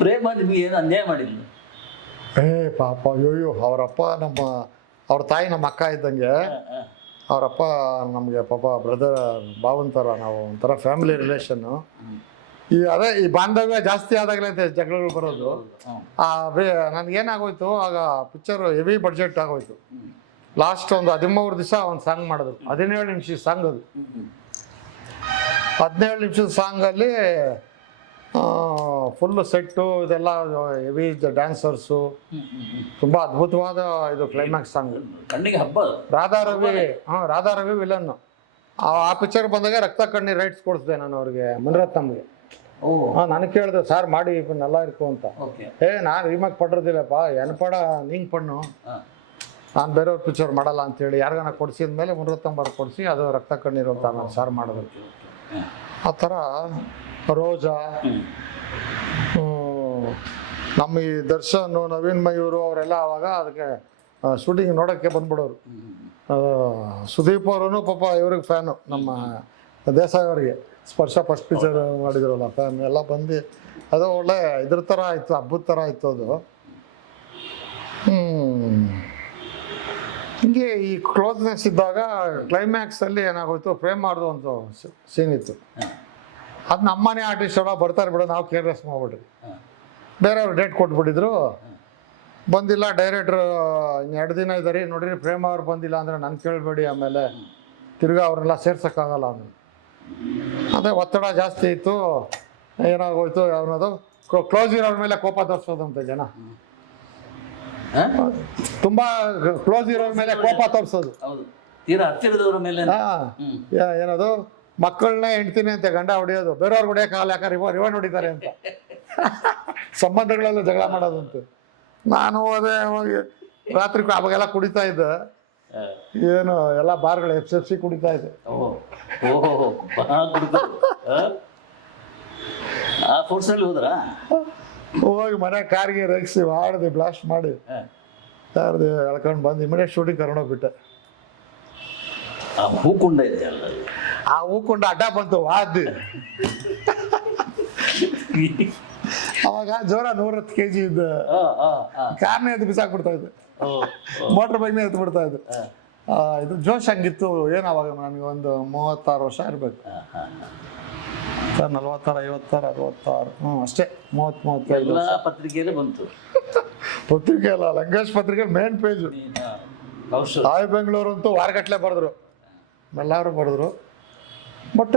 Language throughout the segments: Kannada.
ಪ್ರೇಮ ನಿಮ್ಗೆ ಏನು ಅನ್ಯಾಯ ಮಾಡಿಲ್ಲ? ಪಾಪ ಅಯ್ಯೋ, ಅವರಪ್ಪ ಅವ್ರ ತಾಯಿ ನಮ್ಮ ಅಕ್ಕ ಇದ್ದಂಗೆ. ಅವರಪ್ಪ ನಮಗೆ ಪಾಪ ಬ್ರದರ್ ಭಾವನ್ ಥರ, ನಾವು ಒಂಥರ ಫ್ಯಾಮಿಲಿ ರಿಲೇಷನ್ನು. ಈ ಬಾಂಧವ್ಯ ಜಾಸ್ತಿ ಆದಾಗಲೇ ಜಗಳಗಳು ಬರೋದು. ನನಗೇನಾಗೋಯ್ತು, ಆಗ ಪಿಕ್ಚರ್ ಹೆವಿ ಬಡ್ಜೆಟ್ ಆಗೋಯ್ತು. ಲಾಸ್ಟ್ ಒಂದು 13 ದಿವಸ ಒಂದು ಸಾಂಗ್ ಮಾಡಿದ್ರು, 17 ನಿಮಿಷದ ಸಾಂಗ್ ಅದು. 17 ನಿಮಿಷದ ಸಾಂಗಲ್ಲಿ ಫುಲ್ಲು ಸೆಟ್ಟು ಇದೆಲ್ಲ ಹೆವಿ ಡ್ಯಾನ್ಸರ್ಸು, ತುಂಬ ಅದ್ಭುತವಾದ ಇದು ಕ್ಲೈಮ್ಯಾಕ್ಸ್ ಸಾಂಗ್. ಕಣ್ಣಿಗೆ ಹಬ್ಬ. ರಾಧಾರವಿ ವಿಲನ್ನು. ಆ ಪಿಕ್ಚರ್ ಬಂದಾಗ ರಕ್ತ ಕಣ್ಣೀರ್ ರೈಟ್ಸ್ ಕೊಡಿಸಿದೆ ನಾನು ಅವ್ರಿಗೆ, ಮುನಿರತ್ನಮ್ಗೆ. ನನಗೆ ಕೇಳಿದೆ, ಸಾರ್ ಮಾಡಿ நல்லா இருக்கும் ಅಂತ. ನಾನು ರೀಮೇಕ್ ಪಡ್ರದಿಲ್ಲಪ್ಪ, ಎನ್ಪಡ ನೀಂಗ್ ಪಣ್ಣು, ನಾನು ಬೇರೆಯವ್ರ ಪಿಕ್ಚರ್ ಮಾಡಲ್ಲ ಅಂತೇಳಿ ಯಾರಿಗಾನ ಕೊಡಿಸಿದ ಮೇಲೆ ಮುನಿರತ್ನಂ ಬರ್ ಕೊಡಿಸಿ ಅದು ರಕ್ತ ಕಣ್ಣೀರು ಅಂತ ನಾನು ಸಾರ್ ಮಾಡೋದು. ಆ ಥರ ರೋಜಾ, ನಮ್ಮ ಈ ದರ್ಶನ್, ನವೀನ್ ಮಯೂರು ಅವರೆಲ್ಲ ಆವಾಗ ಅದಕ್ಕೆ ಶೂಟಿಂಗ್ ನೋಡೋಕ್ಕೆ ಬಂದ್ಬಿಡೋರು. ಸುದೀಪ್ ಅವರು ಪಾಪ ಇವ್ರಿಗೆ ಫ್ಯಾನು, ನಮ್ಮ ದೇಸಾಯಿ ಅವರಿಗೆ. ಸ್ಪರ್ಶ ಫಸ್ಟ್ ಪಿಕ್ಚರ್ ಮಾಡಿದ್ರಲ್ಲ, ಫ್ಯಾನ್ ಎಲ್ಲ ಬಂದು ಅದು ಒಳ್ಳೆ ಇದ್ರ ಥರ ಆಯಿತು, ಹಬ್ಬದ ಥರ ಆಯಿತು ಅದು. ಹಿಂಗೆ ಈ ಕ್ಲೋಸ್ನೆಸ್ ಇದ್ದಾಗ ಕ್ಲೈಮ್ಯಾಕ್ಸಲ್ಲಿ ಏನಾಗೋಯ್ತು, ಪ್ರೇಮ್ ಮಾಡ್ದು ಒಂದು ಸೀನ್ ಇತ್ತು. ಅದು ನಮ್ಮನೆ ಆರ್ಟಿಸ್ಟ್ ಎಲ್ಲ ಬರ್ತಾರೆ ಬಿಡೋ, ನಾವು ಕೇರ್ಲೆಸ್ ಮಾಡ್ಬಿಡ್ರಿ. ಬೇರೆಯವ್ರು ಡೇಟ್ ಕೊಟ್ಬಿಟ್ಟಿದ್ರು, ಬಂದಿಲ್ಲ. ಡೈರೆಕ್ಟ್ರು ಇನ್ನು 2 ದಿನ ಇದ್ದಾರೆ ನೋಡಿರಿ, ಪ್ರೇಮ ಅವ್ರು ಬಂದಿಲ್ಲ ಅಂದರೆ ನಾನು ಕೇಳಬೇಡಿ, ಆಮೇಲೆ ತಿರ್ಗಾ ಅವ್ರನ್ನೆಲ್ಲ ಸೇರ್ಸೋಕ್ಕಾಗಲ್ಲ ಅಂದ್ರೆ. ಅದೇ ಒತ್ತಡ ಜಾಸ್ತಿ ಇತ್ತು. ಏನಾಗೋಯ್ತು, ಅವನದು ಕ್ಲೋಸ್ ಇರೋರ ಮೇಲೆ ಕೋಪ ತೋರಿಸೋದಂತೆ ಜನ. ತುಂಬ ಕ್ಲೋಸ್ ಇರೋರ ಮೇಲೆ ಕೋಪ ತೋರಿಸೋದು. ಏನದು, ಮಕ್ಕಳನ್ನೇ ಹೆಂಡ್ತೀನಿ ಅಂತ ಗಂಡ ಹೊಡಿಯೋದು, ಬೇರೆಯವ್ರು ಹೊಡಿಯೋಕ್ಕಾಗಲ್ಲ, ಯಾಕೆ ರಿವನ್ ಹೊಡಿತಾರೆ ಅಂತ. ಸಂಬಂಧಗಳೆಲ್ಲ ಜಗಳ ಮಾಡೋದಂತೆ. ನಾನು ಹೋದೆ, ಹೋಗಿ ರಾತ್ರಿ ಅವಾಗೆಲ್ಲ ಕುಡಿತಾ ಇದ್ದೆ. ಏನು ಎಲ್ಲ ಬಾರ್ಗಳು FC ಕುಡಿತಾ ಇದೆ. ಹೋಗಿ ಮನೆ ಕಾರ್ಗೆ ರಗಿಸಿ ಮಾಡಿದೆ, ಬ್ಲಾಸ್ಟ್ ಮಾಡಿ ಯಾರ್ದು ಎಳ್ಕೊಂಡು ಬಂದು ಇಮಿಡಿಯೇಟ್ ಶೂಟಿಂಗ್ ಕರ್ಕೊಂಡೋಗ್ಬಿಟ್ಟೆ. ಹೂಕುಂಡ ಇದೆ ಅಲ್ಲ, ಆ ಹೂಕುಂಡ ಅಡ್ಡ ಬಂತು ವಾದ್ದಿ. ಅವಾಗ ಜೋರ 110 kg ಇದ್ದ ಕಾರ್ನೇ ಎದ್ದು ಬಿಸಾಕ್ಬಿಡ್ತಾ ಇದ್ದೆ, ಮೋಟ್ರ್ ಬೈಕ್ನೇ ಎದ್ದು ಬಿಡ್ತಾ ಇದ್ದೆ. ಇದು ಜೋಶ್ ಹಂಗಿತ್ತು. ಏನು ಅವಾಗ ನನಗೆ ಒಂದು 36 ವರ್ಷ ಇರಬೇಕು, 46, 56, 66, ಅಷ್ಟೇ. 30-35 ಪತ್ರಿಕೆಯಲ್ಲೇ ಬಂತು. ಪತ್ರಿಕೆ ಅಲ್ಲ, ಲಂಕೇಶ್ ಪತ್ರಿಕೆ ಮೇನ್ ಪೇಜು. ಆಯ್ ಬೆಂಗಳೂರು ಅಂತೂ ವಾರಗಟ್ಲೆ ಬರೆದ್ರು, ಎಲ್ಲರೂ ಬರೆದ್ರು. ಬಟ್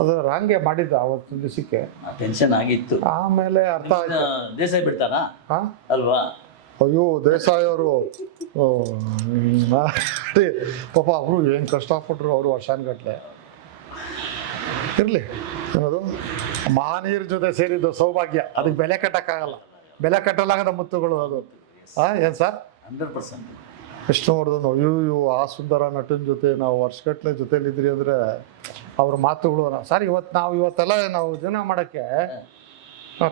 ಅದು ರಾಂಗೆ ಮಾಡಿದ್ದು ಅವತ್ತು ದಿವಸಕ್ಕೆ. ಟೆನ್ಷನ್ ಆಗಿತ್ತು. ಆಮೇಲೆ ಅರ್ಥ ಆಯ್ತು. ದೇಸಾಯಿ ಬಿಡ್ತಾರಾ ಅಲ್ವಾ? ಅಯ್ಯೋ, ದೇಸಾಯಿ ಅವರು ಪಾಪ ಅವರು ಏನು ಕಷ್ಟಪಟ್ಟರು. ಅವರು ವರ್ಷಾನ್ಗಟ್ಲೆ ಇರಲಿ ಅನ್ನೋದು ಮಹನೀಯರ ಜೊತೆ ಸೇರಿದ್ದು ಸೌಭಾಗ್ಯ. ಅದಕ್ಕೆ ಬೆಲೆ ಕಟ್ಟಕ್ಕಾಗಲ್ಲ, ಬೆಲೆ ಕಟ್ಟಲಾಗದ ಮುತ್ತುಗಳು ಅದು. ಏನು ಸರ್? 100%. ವಿಷ್ಣುವರ್ಧನ್, ಅಯ್ಯೋ ಆ ಸುಂದರ ನಟನ ಜೊತೆ ನಾವು ವರ್ಷಗಟ್ಟಲೆ ಜೊತೆಲಿದ್ರಿ ಅಂದರೆ ಅವ್ರ ಮಾತುಗಳು. ಸರ್, ಇವತ್ತೆಲ್ಲ ನಾವು ಜೀವನ ಮಾಡೋಕ್ಕೆ,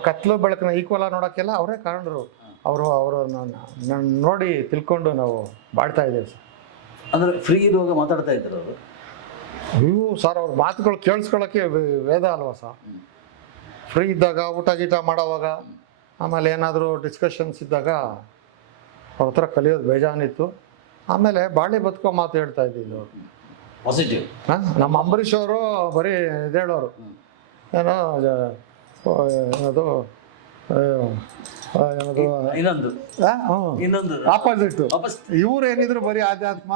ಕತ್ಲು ಬೆಳಕನ್ನ ಈಕ್ವಲಾಗಿ ನೋಡೋಕ್ಕೆಲ್ಲ ಅವರೇ ಕಾರಣರು. ಅವರು ನೋಡಿ ತಿಳ್ಕೊಂಡು ನಾವು ಬಾಳ್ತಾ ಇದ್ದೇವೆ ಸರ್. ಅಂದರೆ ಫ್ರೀ ಇರುವಾಗ ಮಾತಾಡ್ತಾ ಇದ್ರು ಅವರು. ಅಯ್ಯೋ ಸರ್, ಅವ್ರ ಮಾತುಗಳು ಕೇಳಿಸ್ಕೊಳ್ಳೋಕ್ಕೆ ವೇದ ಅಲ್ವಾ ಸರ್. ಫ್ರೀ ಇದ್ದಾಗ, ಊಟ ಗೀಟ ಮಾಡೋವಾಗ, ಆಮೇಲೆ ಏನಾದರೂ ಡಿಸ್ಕಷನ್ಸ್ ಇದ್ದಾಗ ಅವ್ರ ಹತ್ರ ಕಲಿಯೋದು ಬೇಜಾನಿತ್ತು. ಆಮೇಲೆ ಬಾಳೆ ಬದುಕೋ ಮಾತು ಹೇಳ್ತಾ ಇದ್ದಿದ್ದು ಪಾಸಿಟಿವ್. ನಮ್ಮ ಅಂಬರೀಷ್ ಅವರು ಬರೀ ಇದು ಹೇಳೋರು, ಏನೋ ಏನದು ಇನ್ನೊಂದು ಆಪೋಸಿಟ್. ಇವ್ರು ಏನಿದ್ರು ಬರೀ ಆಧ್ಯಾತ್ಮ,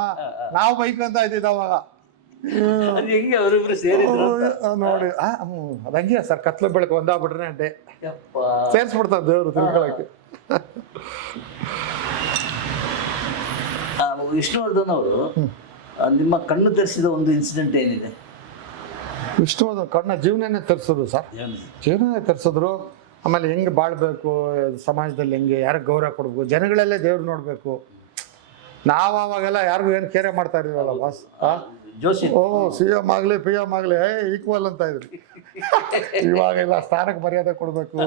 ನಾವು ಬೈಕಂತ ಇದ್ದಿದ್ದು ಅವಾಗ. ನೋಡಿ ಅದಂಗೆ ಸರ್, ಕತ್ಲು ಬೆಳಕು ಒಂದಾಗ್ಬಿಟ್ರೆ ಡೇ ಸೇರಿಸ್ಬಿಡ್ತಾರೆ ದೇವರು ತಿಳ್ಕೊಳಕ್ಕೆ. ವಿಷ್ಣುವರ್ಧನ್ ಅವರು ನಿಮ್ಮ ಕಣ್ಣು ತೆರೆಸಿದ ಒಂದು ಇನ್ಸಿಡೆಂಟ್ ಏನಿದೆ? ವಿಷ್ಣುವರ್ಧನ್ ಕಣ್ಣ ಜೀವನನೇ ತರಿಸೋದು ಸರ್, ಜೀವನನೇ ತರಿಸಿದ್ರು. ಆಮೇಲೆ ಹೆಂಗೆ ಬಾಳ್ಬೇಕು ಸಮಾಜದಲ್ಲಿ, ಹೆಂಗೆ ಯಾರಿಗೆ ಗೌರವ ಕೊಡ್ಬೇಕು, ಜನಗಳಲ್ಲೇ ದೇವ್ರು ನೋಡಬೇಕು. ನಾವು ಅವಾಗೆಲ್ಲ ಯಾರಿಗೂ ಏನು ಕೇರೆ ಮಾಡ್ತಾ ಇರಲಿಲ್ಲ ಬಾಸ್. ಜೋಶಿ CM ಆಗಲಿ PM ಆಗಲಿ ಈಕ್ವಲ್ ಅಂತ ಇದ್ರಿ. ಇವಾಗೆಲ್ಲ ಸ್ಥಾನಕ್ಕೆ ಮರ್ಯಾದೆ ಕೊಡಬೇಕು,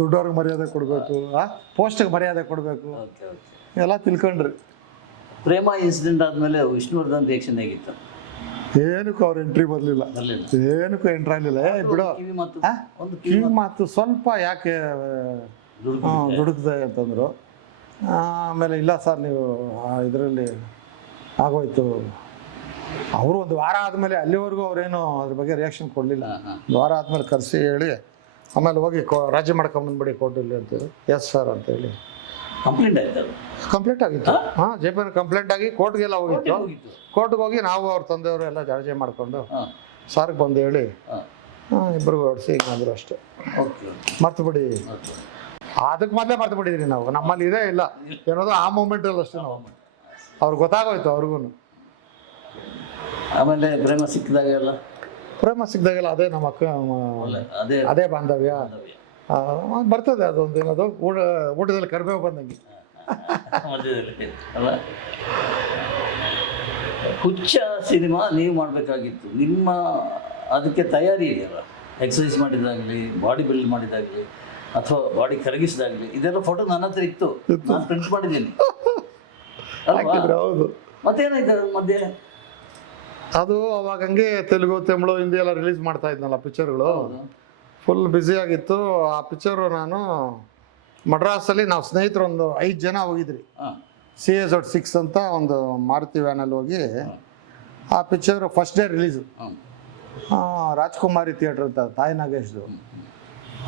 ದುಡ್ಡವ್ರಿಗೆ ಮರ್ಯಾದೆ ಕೊಡಬೇಕು, ಪೋಸ್ಟಿಗೆ ಮರ್ಯಾದೆ ಕೊಡಬೇಕು, ಎಲ್ಲ ತಿಳ್ಕೊಂಡ್ರಿ. ಪ್ರೇಮ ಇನ್ಸಿಡೆಂಟ್ ಆದಮೇಲೆ ವಿಷ್ಣುವರ್ಧನ್ ರಿಯಾಕ್ಷನ್ ಹೇಗಿತ್ತು? ಏನಕ್ಕೂ ಅವ್ರ ಎಂಟ್ರಿ ಬರಲಿಲ್ಲ, ಬರಲಿಲ್ಲ. ಏನಕ್ಕೂ ಎಂಟ್ರಿ ಆಗಲಿಲ್ಲ. ಬಿಡೋ ಕಿವಿ ಮಾತು ಆ? ಒಂದು ಕಿವಿ ಮಾತು ಸ್ವಲ್ಪ ಯಾಕೆ ದುಡುಕ್ದೆ ಅಂತಂದರು. ಆಮೇಲೆ ಇಲ್ಲ ಸರ್ ನೀವು ಇದರಲ್ಲಿ ಆಗೋಯ್ತು. ಅವರು ಒಂದು ವಾರ ಆದಮೇಲೆ ಅಲ್ಲಿವರೆಗೂ ಅವರೇನು ಅದ್ರ ಬಗ್ಗೆ ರಿಯಾಕ್ಷನ್ ಕೊಡಲಿಲ್ಲ. ಒಂದು ವಾರ ಆದಮೇಲೆ ಕರೆಸಿ ಹೇಳಿ ಆಮೇಲೆ ಹೋಗಿ ರಾಜಿ ಮಾಡ್ಕೊಂಬಂದ್ಬಿಡಿ ಕೋರ್ಟಲ್ಲಿ ಅಂತೇಳಿ. ಎಸ್ ಸರ್ ಅಂತೇಳಿ ಕಂಪ್ಲೇಂಟ್ ಆಯ್ತು. ಕಂಪ್ಲೇಂಟ್ ಆಗಿತ್ತು. ಹಾಂ, ಜೆ.ಪಿ.ಎನ್ ಕಂಪ್ಲೇಂಟ್ ಆಗಿ ಕೋರ್ಟ್ಗೆಲ್ಲ ಹೋಗಿತ್ತು. ಕೋರ್ಟ್ಗೆ ಹೋಗಿ ನಾವು ಅವ್ರ ತಂದೆಯವರು ಎಲ್ಲ ರಾಜಿ ಮಾಡಿಕೊಂಡು ಸಾರ್ಗೆ ಬಂದು ಹೇಳಿ ಇಬ್ಬರಿಗೂ ಹೊಡಿಸಿ ಹಿಂಗಂದ್ರು ಅಷ್ಟೇ. ಮರ್ತು ಬಿಡಿ, ಅದಕ್ಕೆ ಮೊದಲೇ ಮರ್ತು ಬಿಟ್ಟಿದ್ರಿ ನಾವು. ನಮ್ಮಲ್ಲಿ ಇದೇ ಇಲ್ಲ ಏನೋದು ಆ ಮೂಮೆಂಟಲ್ಲಿ ಅಷ್ಟೇ ನಾವು. ಅವ್ರಿಗೆ ಗೊತ್ತಾಗೋಯ್ತು ಅವ್ರಿಗೂ. ಆಮೇಲೆ ಪ್ರೇಮ ಸಿಕ್ಕಿದಾಗೆಲ್ಲ ಅದೇ ನಮ್ಮ ಅಕ್ಕ ಅದೇ ಬಾಂಧವ್ಯ ಬರ್ತದೆ. ಅದೊಂದು ಏನದು ಊಟದಲ್ಲಿ ಕರಿಬೇವು ಬಂದಂಗೆ. ಅಲ್ಲ, ಹುಚ್ಚ ಸಿನಿಮಾ ನೀವು ಮಾಡಬೇಕಾಗಿತ್ತು. ನಿಮ್ಮ ಅದಕ್ಕೆ ತಯಾರಿ ಇದೆಯಲ್ಲ, ಎಕ್ಸಸೈಸ್ ಮಾಡಿದಾಗಲಿ, ಬಾಡಿ ಬಿಲ್ಡ್ ಮಾಡಿದಾಗಲಿ ಅಥವಾ ಬಾಡಿ ಕರಗಿಸಿದಾಗಲಿ, ಇದೆಲ್ಲ ಫೋಟೋ ನನ್ನ ಹತ್ರ ಇತ್ತು, ನಾನು ಪ್ರಿಂಟ್ ಮಾಡಿದ್ದೀನಿ. ಹೌದು. ಮತ್ತೇನಾಯ್ತು ಮಧ್ಯೆ? ಅದು ಅವಾಗ ಹಂಗೆ ತೆಲುಗು, ತಮಿಳು, ಹಿಂದಿ ಎಲ್ಲ ರಿಲೀಸ್ ಮಾಡ್ತಾ ಇದ್ನಲ್ಲ ಪಿಕ್ಚರ್ಗಳು. ಫುಲ್ ಬ್ಯುಸಿ ಆಗಿತ್ತು. ಆ ಪಿಕ್ಚರು ನಾನು ಮಡ್ರಾಸಲ್ಲಿ ನಾವು ಸ್ನೇಹಿತರು ಒಂದು 5 ಜನ ಹೋಗಿದ್ರಿ. CA-6 ಅಂತ ಒಂದು ಮಾರುತಿ ವ್ಯಾನಲ್ಲಿ ಹೋಗಿ ಆ ಪಿಕ್ಚರು ಫಸ್ಟ್ ಡೇ ರಿಲೀಸು. ರಾಜ್ಕುಮಾರಿ ಥಿಯೇಟ್ರ್ ಅಂತ ತಾಯಿ ನಾಗೇಶ್ದು,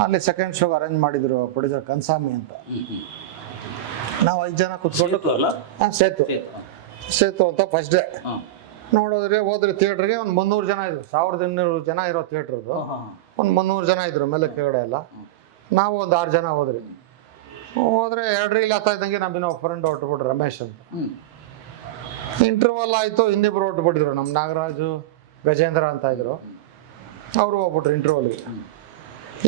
ಅಲ್ಲಿ ಸೆಕೆಂಡ್ ಶೋಗೆ ಅರೇಂಜ್ ಮಾಡಿದ್ರು ಪ್ರೊಡ್ಯೂಸರ್ ಕನ್ಸಾಮಿ ಅಂತ. ನಾವು 5 ಜನ ಕೂತ್ಕೊಂಡು ಸೇತು ಅಂತ ಫಸ್ಟ್ ಡೇ ನೋಡಿದ್ರೆ ಹೋದ್ರೆ ಥಿಯೇಟ್ರಿಗೆ ಒಂದು 300 ಜನ ಇದ್ರು. 1200 ಜನ ಇರೋ ಥಿಯೇಟ್ರದು ಒಂದು 300 ಜನ ಇದ್ರು ಮೇಲೆ ಕೆಳಗಡೆ ಎಲ್ಲ. ನಾವು ಒಂದು 6 ಜನ ಹೋದ್ರಿ. ಹೋದ್ರೆ 2 ರೀಲ್ ಆಗ್ತಾ ಇದ್ದಂಗೆ ನಮ್ಮಿನ ಫ್ರೆಂಡ್ ಹೊಟ್ಬಿಟ್ರು, ರಮೇಶ್ ಅಂತ. ಇಂಟರ್ವಲ್ ಆಯಿತು, ಇನ್ನಿಬ್ರು ಹೊಟ್ಬಿಟ್ಟಿದ್ರು, ನಮ್ಮ ನಾಗರಾಜು, ಗಜೇಂದ್ರ ಅಂತ ಇದ್ರು. ಅವರು ಹೋಗ್ಬಿಟ್ರು ಇಂಟರ್ವಲ್ಗೆ.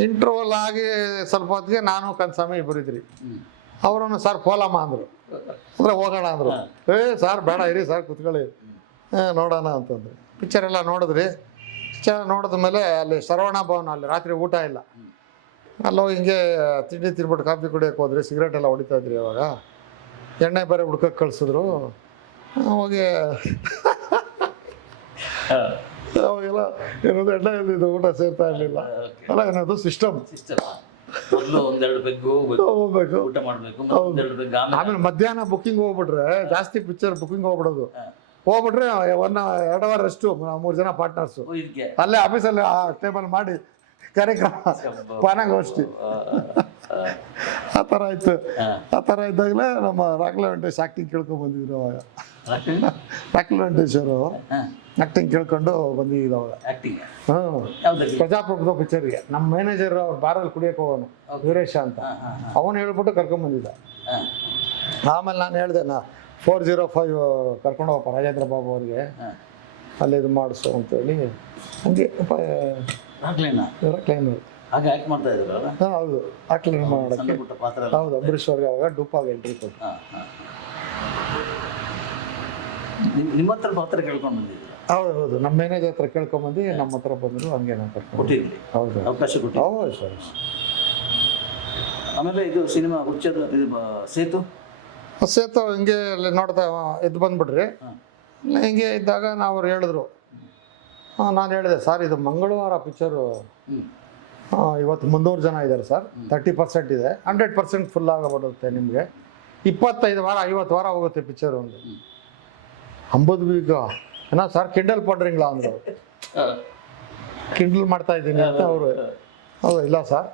ಇಂಟರ್ವಲ್ ಆಗಿ ಸ್ವಲ್ಪ ಹೊತ್ತಿಗೆ ನಾನು ಕನ್ಸಾಮಿ ಇಬ್ಬರು ಇದ್ರಿ. ಅವರನ್ನು ಸರ್ ಪೋಲಮ್ಮ ಅಂದರು, ಅಂದರೆ ಹೋಗೋಣ ಅಂದರು. ಸರ್ ಬೇಡ ಇರಿ ಸರ್ ಕೂತ್ಕೊಳ್ಳಿ ನೋಡೋಣ ಅಂತಂದ್ರೆ ಪಿಕ್ಚರ್ ಎಲ್ಲ ನೋಡಿದ್ರಿ. ಪಿಕ್ಚರ್ ನೋಡಿದ ಮೇಲೆ ಅಲ್ಲಿ ಶ್ರವಣ ಭವನ, ಅಲ್ಲಿ ರಾತ್ರಿ ಊಟ ಇಲ್ಲ. ಅಲ್ಲೋ ಹಿಂಗೆ ತಿಂಡಿ ತಿನ್ಬಿಟ್ಟು ಕಾಫಿ ಕುಡಿಯೋಕೆ ಹೋದ್ರಿ. ಸಿಗರೇಟ್ ಎಲ್ಲ ಹೊಡಿತಾ ಇದ್ರಿ. ಅವಾಗ ಎಣ್ಣೆ ಬೇರೆ ಹುಡ್ಕಕ್ಕೆ ಕಳಿಸಿದ್ರು. ಹೋಗಿ ಅವಾಗೆಲ್ಲ ಏನದು ಎಣ್ಣೆ ಇಲ್ದಿದ್ದು ಊಟ ಸೇರ್ತಾ ಇರಲಿಲ್ಲ ಅಲ್ಲ, ಏನದು ಸಿಸ್ಟಮ್. ಹೋಗ್ಬೇಕು, ಆಮೇಲೆ ಮಧ್ಯಾಹ್ನ ಬುಕ್ಕಿಂಗ್ ಹೋಗ್ಬಿಟ್ರೆ ಜಾಸ್ತಿ ಪಿಕ್ಚರ್ ಬುಕ್ಕಿಂಗ್ ಹೋಗ್ಬಿಡೋದು. ಹೋಗ್ಬಿಟ್ರೆ 1 2 ಅವರ್ ರೆಸ್ಟು, 3 ಜನ ಪಾರ್ಟ್ನರ್ಸು ಅಲ್ಲೇ ಆಫೀಸಲ್ಲಿ ಆ ಟೇಬಲ್ ಮಾಡಿ ಕಾರ್ಯಕ್ರಮ, ಪಾನಗೋಷ್ಠಿ ಆ ಥರ ಆಯ್ತು. ಆ ಥರ ಇದ್ದಾಗಲೇ ನಮ್ಮ ರಾಕ್ಲ ವೆಂಕಟೇಶ್ ಆ್ಯಕ್ಟಿಂಗ್ ಕೇಳ್ಕೊಂಡು ಬಂದಿದ್ರು. ಅವಾಗ ರಾಕ್ಲ ವೆಂಕಟೇಶ್ ಅವರು ಆ್ಯಕ್ಟಿಂಗ್ ಕೇಳ್ಕೊಂಡು ಬಂದಿದ್ರು ಅವಾಗ. ಪ್ರಜಾಪ್ರಭುತ್ವ ಪಿಕ್ಚರ್ಗೆ ನಮ್ಮ ಮ್ಯಾನೇಜರ್ ಅವ್ರು ಬಾರಲ್ಲಿ ಕುಡಿಯೋಕೆ ಹೋಗೋನು, ವೀರೇಶ ಅಂತ, ಅವನು ಹೇಳ್ಬಿಟ್ಟು ಕರ್ಕೊಂಡ್ಬಂದಿದ್ದ. ಆಮೇಲೆ ನಾನು ಹೇಳಿದೆ 405 ಕರ್ಕೊಂಡು ಹೋಗಪ್ಪ ರಾಜೇಂದ್ರ ಬಾಬು ಅವ್ರಿಗೆ, ಅಲ್ಲಿ ಇದು ಮಾಡಿಸು ಅಂತೇಳಿ ಹಂಗೆ ಕ್ಲೈನ್ ಹೌದು ಆಕ್ಲೈನ್ ಮಾಡೋಕ್ಕೆ. ಹೌದು, ಅಂಬರೀಶ್ ಅವ್ರಿಗೆ ಅವಾಗ ಡೂಪಾಗಿ ಎಂಟ್ರಿ ಕೊಟ್ಟು. ನಿಮ್ಮ ಹತ್ರ ಪಾತ್ರ ಕೇಳ್ಕೊಂಡು ಬಂದಿದ್ದೀರಾ? ಹೌದು, ನಮ್ಮ ಮ್ಯಾನೇಜರ್ ಹತ್ರ ಕೇಳ್ಕೊಂಬಂದು ನಮ್ಮ ಹತ್ರ ಬಂದರು. ಹಂಗೆ ನಾನು ಕರ್ಕೊಂಡು ಹೌದು ಅವಕಾಶ ಕೊಟ್ಟು. ಹೌದು ಸರ್. ಆಮೇಲೆ ಇದು ಸಿನಿಮಾ ಹುಚ್ಚದ ಇದು ಸೇತು ಹಿಂಗೆ ಅಲ್ಲಿ ನೋಡ್ತಾ ಎದ್ದು ಬಂದ್ಬಿಡ್ರಿ. ಹಿಂಗೆ ಇದ್ದಾಗ ನಾವು ಅವ್ರು ಹೇಳಿದ್ರು, ನಾನು ಹೇಳಿದೆ ಸರ್ ಇದು ಮಂಗಳವಾರ ಪಿಕ್ಚರು, ಇವತ್ತು 300 ಜನ ಇದ್ದಾರೆ ಸರ್, 30% ಇದೆ, 100% ಫುಲ್ ಆಗಬಿಡುತ್ತೆ ನಿಮಗೆ, 25 ವಾರ 50 ವಾರ ಹೋಗುತ್ತೆ ಪಿಕ್ಚರು ಒಂದು. 50 ವೀಗ ಏನೋ ಸರ್ ಕಿಂಡಲ್ ಪಡ್ರಿಂಗ್ಲಾ ಅಂದರು. ಕಿಂಡಲ್ ಮಾಡ್ತಾ ಇದ್ದೀನಿ ಅಂತ ಅವರು. ಹೌದು, ಇಲ್ಲ ಸರ್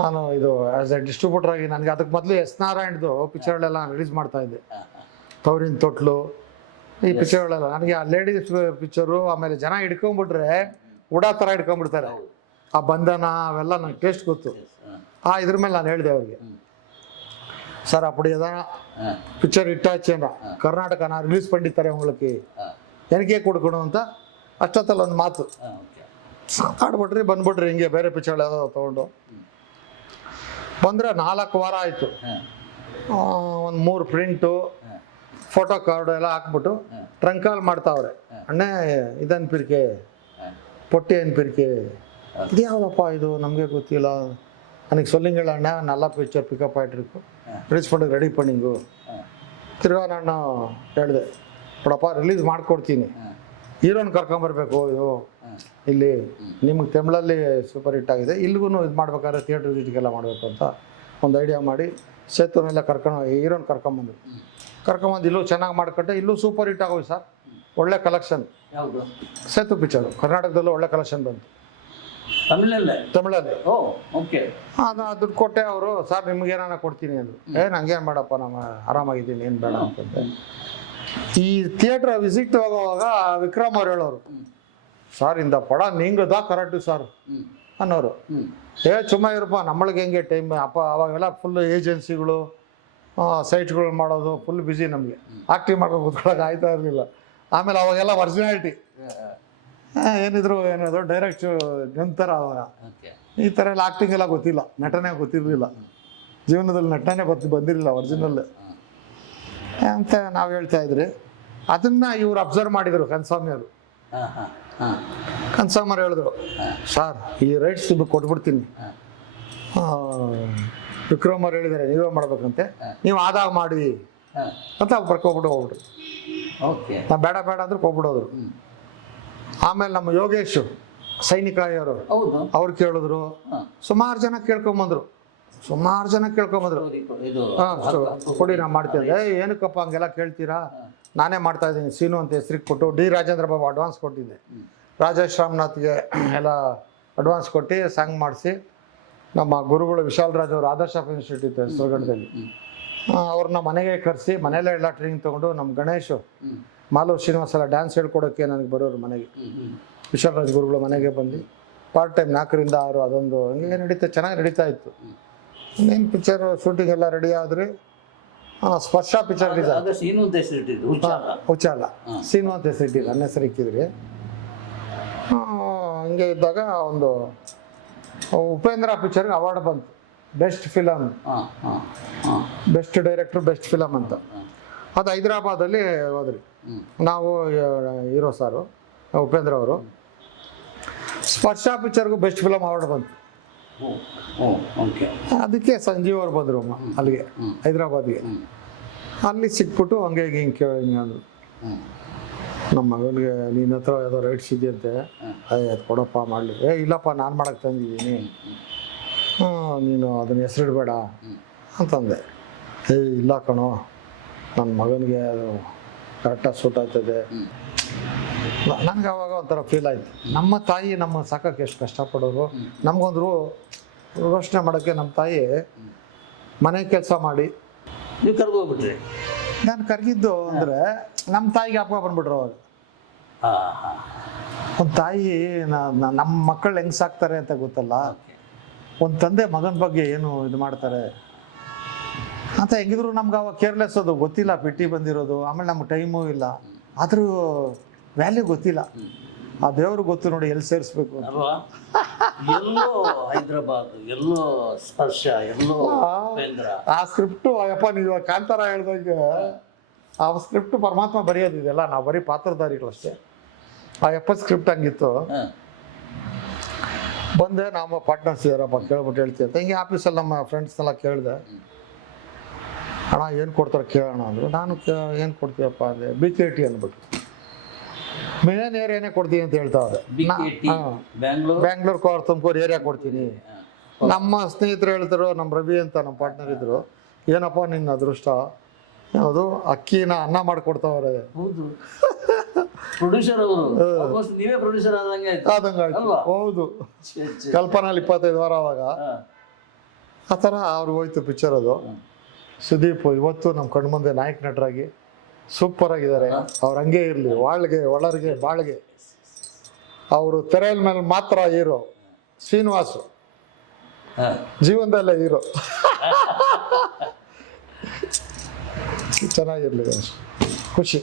ನಾನು ಇದು ಆ್ಯಸ್ ಎ ಡಿಸ್ಟ್ರಿಬ್ಯೂಟರ್ ಆಗಿ ನನಗೆ ಅದಕ್ಕೆ ಮೊದಲು ಎಸ್ ನಾರಾಯಣ್ದು ಪಿಕ್ಚರ್ಗಳೆಲ್ಲ ರಿಲೀಸ್ ಮಾಡ್ತಾ ಇದ್ದೆ. ತವರಿನ ತೊಟ್ಲು ಈ ಪಿಕ್ಚರ್ಗಳೆಲ್ಲ ನನಗೆ ಆ ಲೇಡೀಸ್ ಪಿಕ್ಚರು. ಆಮೇಲೆ ಜನ ಹಿಡ್ಕೊಂಡ್ಬಿಟ್ರೆ ಉಡಾ ಥರ ಹಿಡ್ಕೊಂಡ್ಬಿಡ್ತಾರೆ. ಆ ಬಂಧನ ಅವೆಲ್ಲ ನನಗೆ ಟೇಸ್ಟ್ ಗೊತ್ತು. ಇದ್ರ ಮೇಲೆ ನಾನು ಹೇಳಿದೆ ಅವ್ರಿಗೆ, ಸರ್ அப்படி எதனா ಪಿಕ್ಚರ್ ಇಟ್ಟಾಚೇನ ಕರ್ನಾಟಕನ ರಿಲೀಸ್ பண்ணித்தரேன் உங்களுக்கு எனக்கே கொடுக்கணும் ಅಂತ ಅಷ್ಟೊತ್ತಲ್ಲಿ ಒಂದು ಮಾತು ಆಡ್ಬಿಟ್ರಿ. ಬಂದ್ಬಿಟ್ರಿ ಹಿಂಗೆ ಬೇರೆ ಪಿಕ್ಚರ್ ಯಾವುದೋ ತೊಗೊಂಡು ಬಂದರೆ 4 ವಾರ ಆಯಿತು. ಒಂದು 3 ಪ್ರಿಂಟು ಫೋಟೋ ಕಾರ್ಡು ಎಲ್ಲ ಹಾಕ್ಬಿಟ್ಟು ಟ್ರಂಕಾಲ್ ಮಾಡ್ತಾವ್ರೆ. ಅಣ್ಣೇ ಇದನ್ನು ಪಿರಿಕೆ ಪೊಟ್ಟಿ ಏನು ಪಿರಿಕೆ ಇದು ಯಾವುದಪ್ಪ ಇದು ನಮಗೆ ಗೊತ್ತಿಲ್ಲ, ನನಗೆ ಸೊಲ್ಲಿಂಗಳ ಅಣ್ಣ ನಲ್ಲ ಪಿಕ್ಚರ್ ಪಿಕಪ್ ಆಯಿಟ್ರಿಕು ರಿಲೀಸ್ ಮಾಡೋದು ರೆಡಿ ಪಣ್ಣಿಂಗು. ತಿರ್ಗಾ ನಾನು ಹೇಳಿದೆ ನೋಡಪ್ಪ ರಿಲೀಸ್ ಮಾಡಿಕೊಡ್ತೀನಿ, ಹೀರೋನ್ ಕರ್ಕೊಂಬರ್ಬೇಕು ಇದು ಇಲ್ಲಿ ನಿಮ್ಗೆ ತಮಿಳಲ್ಲಿ ಸೂಪರ್ ಹಿಟ್ ಆಗಿದೆ, ಇಲ್ಲಿಗೂ ಇದು ಮಾಡ್ಬೇಕಾದ್ರೆ ಥಿಯೇಟ್ರ್ ವಿಸಿಟ್ಗೆಲ್ಲ ಮಾಡಬೇಕು ಅಂತ ಒಂದು ಐಡಿಯಾ ಮಾಡಿ ಸೇತುನೆಲ್ಲ ಹೀರೋನ್ ಕರ್ಕೊಂಬಂದು ಇಲ್ಲೂ ಚೆನ್ನಾಗಿ ಮಾಡ್ಕೊಟ್ಟೆ, ಇಲ್ಲೂ ಸೂಪರ್ ಹಿಟ್ ಆಗೋದು ಸರ್. ಒಳ್ಳೆ ಕಲೆಕ್ಷನ್. ಯಾವುದು? ಸೇತು ಪಿಕ್ಚರು ಕರ್ನಾಟಕದಲ್ಲೂ ಒಳ್ಳೆ ಕಲೆಕ್ಷನ್ ಬಂತು ತಮಿಳಲ್ಲಿ. ಓ ಓಕೆ. ಅದು ದುಡ್ಡು ಕೊಟ್ಟೆ. ಅವರು ಸರ್ ನಿಮ್ಗೆ ಏನಾನ ಕೊಡ್ತೀನಿ ಅಂದರು. ನಂಗೇನು ಬೇಡಪ್ಪ, ನಾನು ಆರಾಮಾಗಿದ್ದೀನಿ, ಏನು ಬೇಡ ಅಂತಂದೆ. ಈ ಥಿಯೇಟ್ರ್ ವಿಸಿಟ್ ಹೋಗೋವಾಗ ವಿಕ್ರಮ್ ಅವ್ರು ಹೇಳೋರು, ಸರ್ ಇಂದ ಪಡ ನೀಂಗದಾ ಕರೆಕ್ಟು ಸರ್ ಅನ್ನೋರು. ಸುಮ್ಮ ಇರಪ್ಪ, ನಮ್ಮಳಿಗೆ ಹೆಂಗೆ ಟೈಮ್ ಅಪ್ಪ ಅವಾಗೆಲ್ಲ ಫುಲ್ ಏಜೆನ್ಸಿಗಳು ಸೈಟ್ಗಳು ಮಾಡೋದು ಫುಲ್ ಬ್ಯುಸಿ, ನಮಗೆ ಆಕ್ಟಿಂಗ್ ಮಾಡ್ಕೊಂಡು ಕೂತ್ಕೊಳ್ಳೋಕೆ ಆಯ್ತಾ ಇರಲಿಲ್ಲ. ಆಮೇಲೆ ಅವಾಗೆಲ್ಲ ಒರಿಜಿನಾಲಿಟಿ ಏನಿದ್ರು ಡೈರೆಕ್ಟ್ ನಂತರ ಅವಾಗ ಈ ಥರ ಎಲ್ಲ ಆಕ್ಟಿಂಗ್ ಎಲ್ಲ ಗೊತ್ತಿಲ್ಲ, ನಟನೆ ಗೊತ್ತಿರಲಿಲ್ಲ, ಜೀವನದಲ್ಲಿ ನಟನೆ ಬಂದಿರಲಿಲ್ಲ ಒರಿಜಿನಲ್ ಅಂತ ನಾವು ಹೇಳ್ತಾ ಇದ್ರಿ. ಅದನ್ನ ಇವ್ರು ಅಬ್ಸರ್ವ್ ಮಾಡಿದರು ಕನ್ಸಾಮಿಯವರು. ಕನ್ಸಾಮರ್ ಹೇಳಿದ್ರು, ಸರ್ ಈ ರೈಟ್ಸ್ ಕೊಟ್ಬಿಡ್ತೀನಿ, ವಿಕ್ರಮ್ ಅವ್ರು ಹೇಳಿದ್ದಾರೆ ನೀವೇ ಮಾಡ್ಬೇಕಂತೆ, ನೀವು ಆದಾಗ ಮಾಡಿ ಅಂತ ಹೋಗ್ಬಿಟ್ರು. ನಾ ಬೇಡ ಅಂದ್ರೆ ಹೋಗ್ಬಿಡೋದ್ರು. ಆಮೇಲೆ ನಮ್ಮ ಯೋಗೇಶ್ ಸೈನಿಕಾಯಿಯವರು ಅವ್ರು ಕೇಳಿದ್ರು, ಸುಮಾರು ಜನ ಕೇಳ್ಕೊಂಬಂದ್ರು. ಕೊಡಿ ನಾ ಮಾಡ್ತಿದ್ದೆ. ಏನಕ್ಕಪ್ಪ ಹಂಗೆಲ್ಲ ಕೇಳ್ತೀರಾ, ನಾನೇ ಮಾಡ್ತಾ ಇದ್ದೀನಿ ಸೀನು ಅಂತ ಹೆಸರಿಗೆ ಕೊಟ್ಟು ಡಿ ರಾಜೇಂದ್ರ ಬಾಬು ಅಡ್ವಾನ್ಸ್ ಕೊಟ್ಟಿದ್ದೆ. ರಾಜೇಶ್ ರಾಮನಾಥ್ಗೆ ಎಲ್ಲ ಅಡ್ವಾನ್ಸ್ ಕೊಟ್ಟು ಸಾಂಗ್ ಮಾಡಿಸಿ, ನಮ್ಮ ಗುರುಗಳು ವಿಶಾಲ್ ರಾಜ್ ಅವರು ಆದರ್ಶ ಇನ್ಸ್ಟಿಟ್ಯೂಟ್ ಇತ್ತು ಹೆಸರುಗಡದಲ್ಲಿ, ಅವ್ರನ್ನ ಮನೆಗೆ ಕರೆಸಿ ಮನೆಯಲ್ಲೇ ಎಲ್ಲ ಟ್ರೈನಿಂಗ್ ತೊಗೊಂಡು ನಮ್ಮ ಗಣೇಶು ಮಾಲೂರು ಶ್ರೀನಿವಾಸ ಎಲ್ಲ ಡ್ಯಾನ್ಸ್ ಹೇಳ್ಕೊಡೋಕ್ಕೆ ನನಗೆ ಬರೋರು ಮನೆಗೆ. ವಿಶಾಲ್ ರಾಜ್ ಗುರುಗಳು ಮನೆಗೆ ಬಂದು ಪಾರ್ಟ್ ಟೈಮ್ 4 ರಿಂದ 6 ಅದೊಂದು ಹಂಗೆ ಚೆನ್ನಾಗಿ ನಡೀತಾ ಇತ್ತು. ಇನ್ನೇನು ಪಿಕ್ಚರ್ ಶೂಟಿಂಗ್ ಎಲ್ಲ ರೆಡಿ ಆದರೆ ಸ್ಪರ್ಶ ಪಿಕ್ಚರ್ ಹುಚ್ಚಾಲ ಸೀನು ಅಂತ ಹೆಸರಿಟ್ಟಿದ್ದು, ನನ್ನ ಹೆಸರು ಇಕ್ಕಿದ್ರಿ. ಹಂಗೆ ಇದ್ದಾಗ ಒಂದು ಉಪೇಂದ್ರ ಪಿಕ್ಚರ್ಗೆ ಅವಾರ್ಡ್ ಬಂತು, best film, best director, best film ಅಂತ. ಅದು ಹೈದರಾಬಾದಲ್ಲಿ ಹೋದ್ರಿ ನಾವು, ಹೀರೋ ಸಾರು ಉಪೇಂದ್ರ ಅವರು. ಸ್ಪರ್ಶ ಪಿಕ್ಚರ್ಗೂ ಬೆಸ್ಟ್ ಫಿಲಮ್ ಅವಾರ್ಡ್ ಬಂತು. ಅದಕ್ಕೆ ಸಂಜೀವ್ ಅವ್ರು ಬಂದರು ಅಲ್ಲಿಗೆ ಹೈದರಾಬಾದ್ಗೆ. ಅಲ್ಲಿ ಸಿಕ್ಬಿಟ್ಟು ಹಂಗೆ ಹಿಂಗೆ ಅಂದರು, ನಮ್ಮ ಮಗನಿಗೆ ನಿನ್ನ ಹತ್ರ ಯಾವುದೋ ರೈಟ್ಸ್ ಇದೆಯಂತೆ, ಅದು ಕೊಡಪ್ಪ ಮಾಡಲಿ. ಇಲ್ಲಪ್ಪ ನಾನು ಮಾಡಕ್ಕೆ ತಂದಿದ್ದೀನಿ, ನೀನು ಅದನ್ನ ಹೆಸರಿಡಬೇಡ ಅಂತಂದೆ. ಇಲ್ಲ ಕಣೋ, ನನ್ನ ಮಗನಿಗೆ ಅದು ಕರೆಕ್ಟಾಗಿ ಸೂಟ್ ಆಗ್ತದೆ. ನನಗೆ ಅವಾಗ ಒಂಥರ ಫೀಲ್ ಆಯಿತು. ನಮ್ಮ ತಾಯಿ ನಮ್ಮ ಸಾಕಕ್ಕೆ ಎಷ್ಟು ಕಷ್ಟಪಡೋರು, ನಮಗೊಂದ್ರು ರೋಷಣೆ ಮಾಡೋಕ್ಕೆ ನಮ್ಮ ತಾಯಿ ಮನೆ ಕೆಲಸ ಮಾಡಿ. ನೀವು ಕರ್ಗೋಗ್ಬಿಟ್ರಿ? ನಾನು ಕರ್ಗಿದ್ದು ಅಂದರೆ ನಮ್ಮ ತಾಯಿಗೆ ಅಪ್ಪ ಬಂದ್ಬಿಟ್ರು ಅವಾಗ. ಒಂದು ತಾಯಿ ನಮ್ಮ ಮಕ್ಕಳು ಹೆಂಗೆ ಸಾಕ್ತಾರೆ ಅಂತ ಗೊತ್ತಲ್ಲ, ಒಂದು ತಂದೆ ಮಗನ ಬಗ್ಗೆ ಏನು ಇದು ಮಾಡ್ತಾರೆ ಅಂತ. ಹೆಂಗಿದ್ರು ನಮ್ಗೆ ಅವಾಗ ಕೇರ್ಲೆಸ್, ಅದು ಗೊತ್ತಿಲ್ಲ ಪಿಟಿ ಬಂದಿರೋದು, ಆಮೇಲೆ ನಮ್ಗೆ ಟೈಮು ಇಲ್ಲ, ಆದರೂ ವ್ಯಾಲ್ಯೂ ಗೊತ್ತಿಲ್ಲ. ಆ ದೇವ್ರಿಗೆ ಗೊತ್ತು ನೋಡಿ ಎಲ್ಲಿ ಸೇರಿಸ್ಬೇಕು ಅಲ್ವಾ. ಎಲ್ಲೋ ಹೈದರಾಬಾದ್, ಎಲ್ಲೋ ಸ್ಪರ್ಶ, ಎಲ್ಲೋ ಆ ಸ್ಕ್ರಿಪ್ಟು. ಅಯ್ಯಪ್ಪ ನೀವು ಕಾಂತಾರ ಹೇಳ್ದಂಗೆ ಆ ಸ್ಕ್ರಿಪ್ಟು ಪರಮಾತ್ಮ ಬರೆಯೋದಿದೆಯಲ್ಲ, ನಾವು ಬರೀ ಪಾತ್ರಧಾರಿಗಳು ಅಷ್ಟೇ. ಆ ಸ್ಕ್ರಿಪ್ಟ್ ಹಂಗಿತ್ತು. ಬಂದೆ, ನಮ್ಮ ಪಾರ್ಟ್ನರ್ಸ್ ಇದಾರಪ್ಪ ಕೇಳ್ಬಿಟ್ಟು ಹೇಳ್ತೀವಿ ಅಂತ. ಹಿಂಗೆ ಆಫೀಸಲ್ಲಿ ನಮ್ಮ ಫ್ರೆಂಡ್ಸ್ನೆಲ್ಲ ಕೇಳಿದೆ, ಅಣ್ಣ ಏನು ಕೊಡ್ತಾರೆ ಕೇಳೋಣ ಅಂದರು. ನಾನು ಏನು ಕೊಡ್ತೀವಪ್ಪ ಅಂದರೆ BKT ಅಂದ್ಬಿಟ್ಟು ಮೇನ್ ಏರಿಯಾನೇ ಕೊಡ್ತೀನಿ ಅಂತ ಹೇಳ್ತಾವ್ರೆ. ಬ್ಯಾಂಗ್ಳೂರ್ ತುಮಕೂರು ಏರಿಯಾ ಕೊಡ್ತೀನಿ. ನಮ್ಮ ಸ್ನೇಹಿತರು ಹೇಳ್ತಾರೆ, ನಮ್ಮ ರವಿ ಅಂತ ನಮ್ಮ ಪಾರ್ಟ್ನರ್ ಇದ್ರು, ಏನಪ್ಪ ನಿನ್ನ ಅದೃಷ್ಟ, ಯಾವುದು ಅಕ್ಕಿನ ಅನ್ನ ಮಾಡಿಕೊಡ್ತಾವ್ರೆ. ಹೌದು, ಪ್ರೊಡ್ಯೂಸರ್ ಅವರು, ನೀವೇ ಪ್ರೊಡ್ಯೂಸರ್ ಆದಂಗೆ ಆಯ್ತು. ಹೌದು, ಕಲ್ಪನಲ್ಲಿ 25 ವಾರ ಅವಾಗ ಆ ಥರ ಅವ್ರಿಗೆ ಹೋಯ್ತು ಪಿಕ್ಚರ್. ಅದು ಸುದೀಪ್ ಇವತ್ತು ನಮ್ಮ ಕಣ್ಮುಂದೆ ನಾಯಕ ನಟರಾಗಿ ಸೂಪರ್ ಆಗಿದ್ದಾರೆ. ಅವ್ರು ಹಂಗೆ ಇರಲಿ, ಒಳಗೆ ಬಾಳ್ಗೆ. ಅವರು ತೆರೆಯ ಮೇಲೆ ಮಾತ್ರ ಹೀರೋ. ಶ್ರೀನಿವಾಸು ಜೀವನದಲ್ಲೇ ಹೀರೋ. ಚೆನ್ನಾಗಿರ್ಲಿ, ಖುಷಿ.